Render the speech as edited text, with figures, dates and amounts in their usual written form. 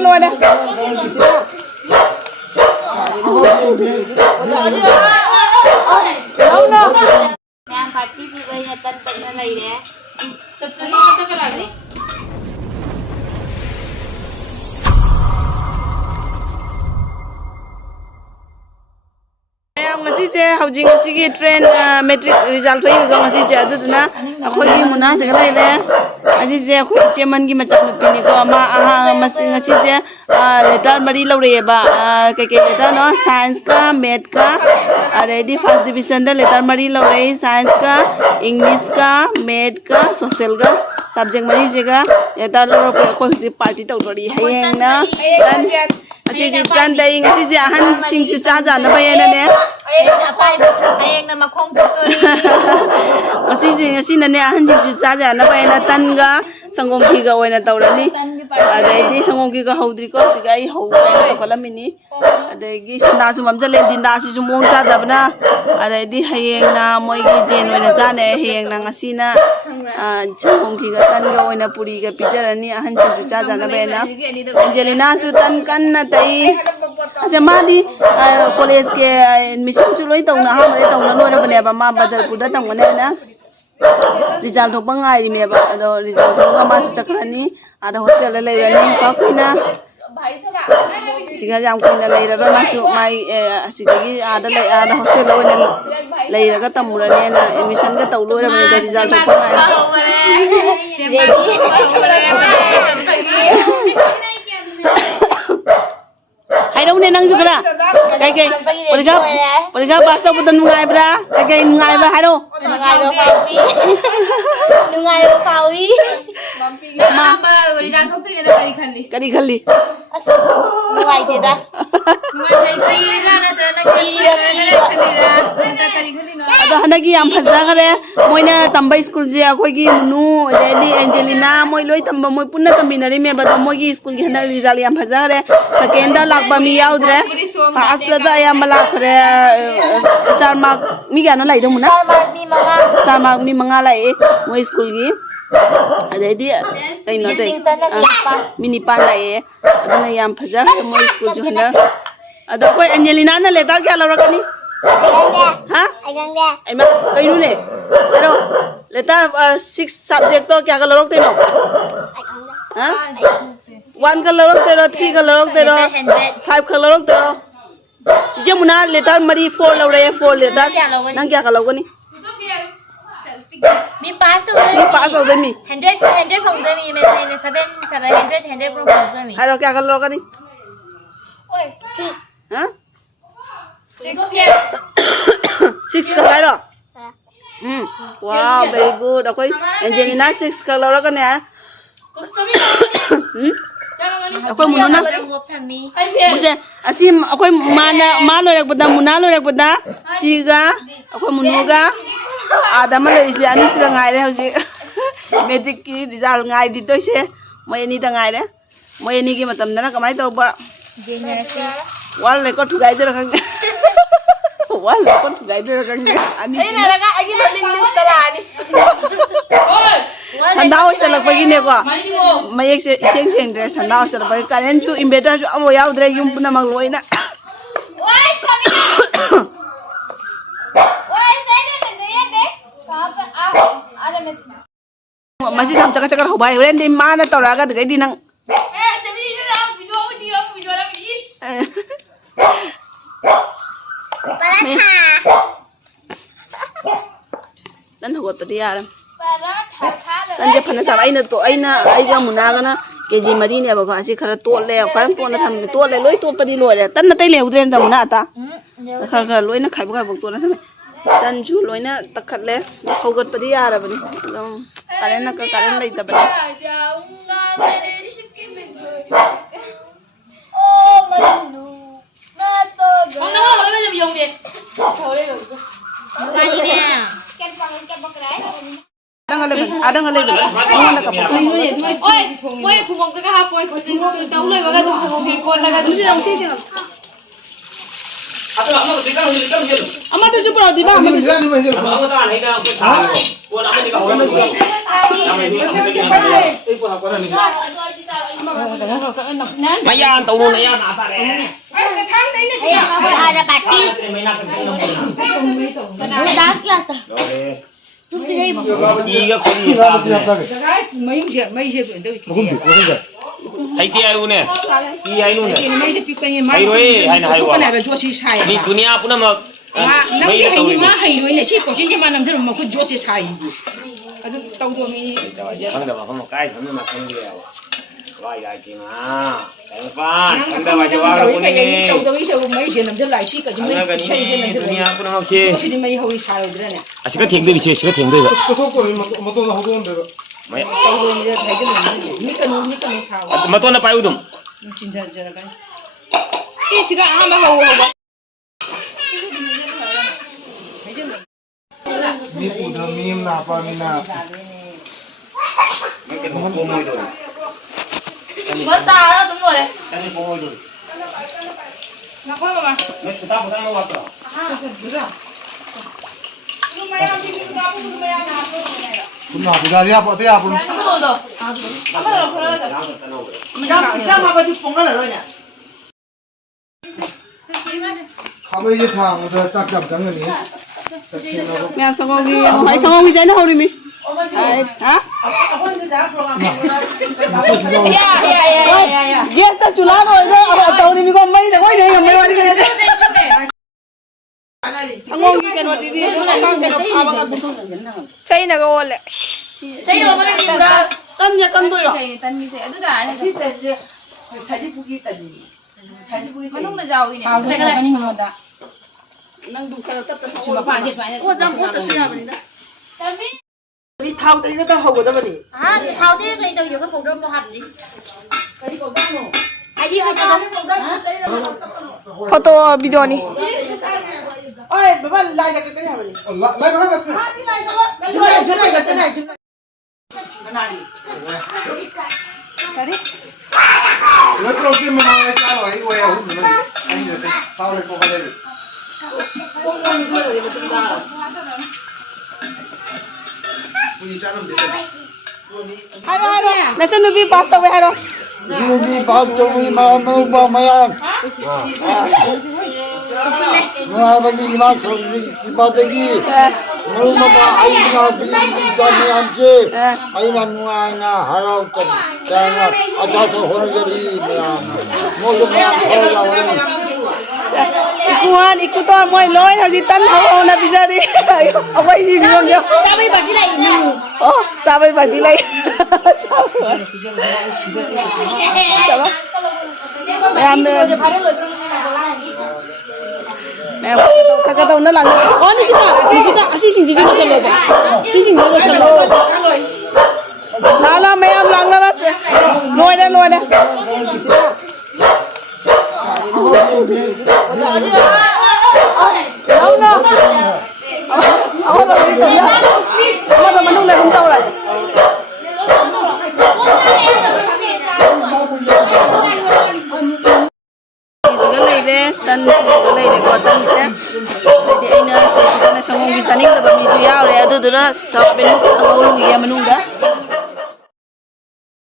luôn đây. Đâu đâu. Nam phải đi bây giờ tân tân nó này nè. Tân tân nó cái này đi. ngasiche hojing sigi train metric result thoi ga ngasiche aduna akhoi muna se ga le aji je khoi cheman gi machak nu pini ko ma aha ngasiche letter mari lore ba ke letter no science ka math ka already first division da letter mari lore science ka english ka math ka social ka subject mari je ga letter lore ko khoi ji party tau ri hayeng na aji ji plan dai ngasiche ahan sing chu cha ja na ba yana ne Ayang na makong tutori. Ngasi na ne ahan ji chu cha ja na ba yana tan ga sangom ki ga oina tawrani adai sangom ki ga haudri ko sigai hau to kolamini adai gi na su mamja le din da si su mong cha dabna adai di hayeng na moi gi jen oina cha ne hayeng na ngasi na sangom ki ga tan ga oina puri ga pijarani ahan ji chu cha ja na ba yana Angelina su tan kan na tai acha madi college ke admission chu loi tong na ha mai tong na loi na bane ba ma Badarpur da tong ne na result thok bangai me ba ado result thok ma su chakrani ada hostel le rani ka kuina siga jam kuina le ra na su mai asigi ada le ada hostel lo ne le ra ka tamurane na admission ka tau lo ra me result thok hai đâu nên năng chụp ra cái poliga pass tao bukan nungai bra cái nungai ba hai đâu Nungai kawi. Mama, poliga không thích cái kali kali Nungai tidak. Ada hanagi yang phasa kare moina tambai school je akoi gi nu ready Angelina moi loi tamba moi punna tambinari me ba moi gi school gi handa result yang phasa kare second da lakba mi yaudre first da ya mala kare star mark mi ga no lai dong na star mark mi manga lai moi school gi adai kai no dai mini pan lai adana yang phasa moi school jo handa ada koi Angelina na letar kya larakani ha ai ma kai nu le aro letar 6 subject to kya ka larok te no ha 1 ka larok te ro 3 ka larok te ro 5 ka larok te ro je muna letar mari 4 lore 4 letar nang kya ka larokani Mi pass tu. mi pass ho mi 100 phong tu mi me 700 100 phong tu mi. aro kya ka larokani Oi, ha 6 ka ro wow very good akoi Angelina 6 ka larokani ha akoi mununa muse asim akoi ma lo rek bada muna lo rek bada siga akoi munuga adama le isi ani sira ngai re hoji metric ki result ngai di to se moi ni ta ngai re moi ni ki matam dana kamai to ba wal le ko thugai de rakang wal le ko thugai de rakang ani này là cái anh ấy mình list là đi. sandao se lak pagi ne ko mai ek se seng de sandao se lak karen chu inverter chu amo yaw dre yum puna mag loina Ôi, con đi. Ôi, thế này là người ấy đấy. Có đây mình. masih sam chaka chaka hobai ren de mana toraga de di nang Eh, chấm đi nữa đâu? Video làm is. dan hogot tadi ya dan je phana sa aina to aina aiga munagana keji mari ne ba ga si khara to le kan to na tham to le loi to padi loi le tan na tai le udren da muna ta khara loi na khai ba to na tham tan chu loi na takhat le hogot padi ya ra bani karen na ka karen lai ta bani Ô, Manu. Nó to rồi. Con nó mới làm dùng đi. Thôi đi rồi. Đây nè. Ken bằng cái đấy. ada ngale mana ka pa Ôi, ôi thủ mong cái hộp ôi, tôi tấu lời vào cái thủ mong thì con là cái thứ đồng xí rồi. amma to chu pro di ba amma Mayan tàu luôn mayan apa deh? Ada pati. Das kelas tuh. Iya kok Hai kia ayu ne. Kia ayu ne. Hai roi, hai na hai wa. Ni dunia pun nama. Nanti hai ma hai roi ne, si kocin je mana mesti mau jual si sai. Aduh tahu tu ni. Không được không một cái không được mà không điều. Vay ai kia mà. Em phan, không được mà cho vào luôn đi. Tahu tahu isu mấy chuyện làm cho lại si cái Ang cái này dunia pun nama si. Kocin ni mấy hồi sai rồi nè. Asyik thieng tu si, asyik thieng tu. Maya. Tahu tu ni thấy cái ni kan thao. Mà tôi là phải udum. Cinta cara kan. Si cái hamba hau hau. Mi udah mim na apa mina. Mungkin mau mau itu. Bota đó đúng rồi đấy. Kami mau itu. Nak apa mama? Mas kita bukan mau apa. Kuna bila dia apa dia pun. Apa tu? Apa tu? Jangan apa tu pongal lah ni. Kami je thang udah cak cak jangan ni. Mẹ 성공이 hỏi 성공이 쟤는 허리미. hả? Ya. Gas ta chula rồi đó, tàu đi mi có mấy thằng quay này mấy quay cái này. 성공이 cái nó đi đi. Chay na ko wala. Chay đâu có đi đâu. Tân nhà tân tôi rồi. Tân như thế, tức là này. Manung na jaw ini. Tahu kan ni mama dah. Nang du kala tat tat. Cuma apa aja banyak. Ô jam ô ta siya bani da. Tapi Đi thao tay nó ta hậu đó bani. thì thao thế này đâu có phòng đông nó hẳn đi. Ai đi hay không? Foto video ni. Ôi, baba lại cái nhà bani. Lai mana kat? Junai cái này. Benari. Tadi. Lai kalau kita mana cara lagi, wah aku mana? Ini je, tahu lek kau lagi. Punya cara dia. Hai. Nasa nubi pasta we haro. Sini bakto mi mau ba mayan. Mga bagi imak so ibadagi. Mau ma ai na bi kami amse. Ai na nuwa na harau ta sana aja to ho jari mayan. Mo jo ma ho la. Ikuan ikuto moi loi ha jitan hau na bijari. Awai hi biom jo. Sabi bagi lại ni. Oh, sabai bagi lai. Em mẹ kakak tahu na lang. Oh ni sita asi sing jadi macam lo ba. Si sing lo macam lo. Lala mẹ em lang na la. Loi dah. Đâu đâu. Awak tak boleh tahu. Awak tak menung dah tahu lah. Tan sigalay de ko tan siya. Pwede ay na sa sangong gisaning sa pamilya. Ado doon na sa pinuk ang ulong iya manungga.